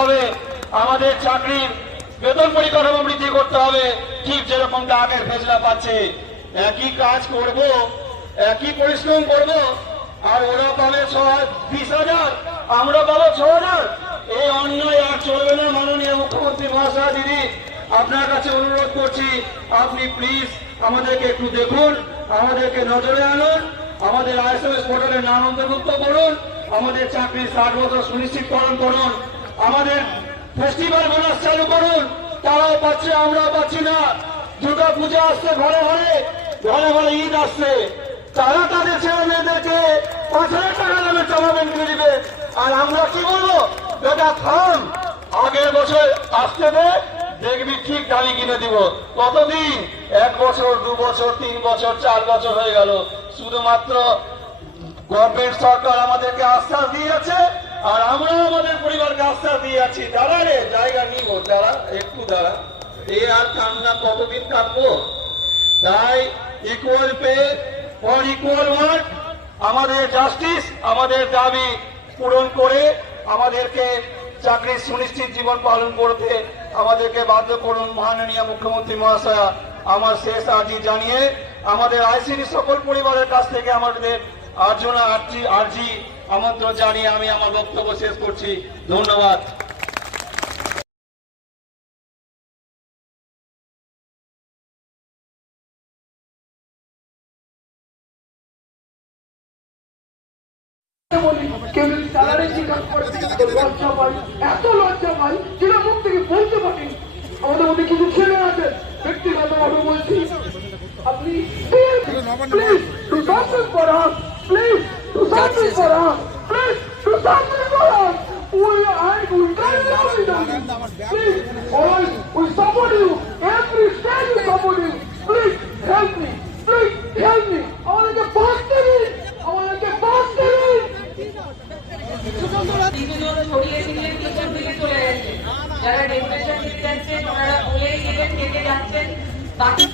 হবে, আমাদের চাকরির বেতন পরিকাঠামো বৃদ্ধি করতে হবে। ঠিক যেরকমটা আগের ফেসলা পাচ্ছে, একই কাজ করব, একই পরিশ্রম করব, আর ওরা পাবে 20,000, আমরা পাবো 6,000। এই অন্যায় আর চলবে না। মাননীয় মুখ্যমন্ত্রী মহাশয়, দিদি আপনার কাছে অনুরোধ করছি, আপনি প্লিজ আমাদেরকে একটু দেখুন, আমাদেরকে নজরে আনুন, আমাদের আইএসএমএস পোর্টালের নাম অন্তর্ভুক্ত করুন, আমাদের চাকরি 60 বছর সুনিশ্চিতকরণ করুন, আমাদের ফেস্টিভ্যাল বোনাস চালু করুন। তারাও পাচ্ছে, আমরাও পাচ্ছি না। দুর্গা পূজা আসছে, ঘরে ঘরে ঘরে ঘরে ঈদ আসছে, তারা তাদের ছেলে মেয়েদেরকে 5,000 টাকা দামের জামা প্যান্ট কিনে দিবে, আর আমরা কি বলবো, বেটা থাম, আগের বছর আসতে দে, দেখবি ঠিক দামি কিনে দিব। কতদিন? 1 বছর, 2 বছর, 3 বছর, 4 বছর হয়ে গেল। শুধুমাত্র গভর্নমেন্ট সরকার আমাদেরকে আশ্বাস দিয়ে যাচ্ছে, আর আমরা আমাদের পরিবারকে আশ্বাস দিয়ে যাচ্ছি। দাঁড়া রে, জায়গা নিব, দাঁড়া একটু দাঁড়া, এ আর কান্না কতদিন কাঁদবো? তাই equal pay for equal work, আমাদের জাস্টিস, আমাদের দাবি পূরণ করে আমাদেরকে চাকরির সুনিশ্চিত জীবন পালন করতে আমাদেরকে বাধ্য করুন মাননীয় মুখ্যমন্ত্রী মহাশয়া। আমার শেষ আর্জি জানিয়ে আমাদের আইসিডি সকল পরিবারের কাছ থেকে আমাদের আর্জি আমন্ত্রণ জানিয়ে আমি আমার বক্তব্য শেষ করছি। ধন্যবাদ। কেউ যদি স্যালারি স্বীকার করে লজ্জা পাই, এত লজ্জা পাই যেটা মুখ থেকে বলতে পারি। আমাদের মধ্যে কিছু ছেলে আছে, ব্যক্তিগতভাবে বলছি, আপনি please do something for us, please do something for us, please do something for us. We can't love you, please. Always we support you. Every stage we support you. Please help me. Please help me. আমাদেরকে বাঁচতে দিন, আমাদেরকে বাঁচতে দিন। ছড়িয়ে দিলে পিছন দিকে চলে যাচ্ছে, যারা ডেপুটেশন দিতে যাচ্ছেন ওনারা ভুলেই গেলেন, কেটে যাচ্ছেন। বাকি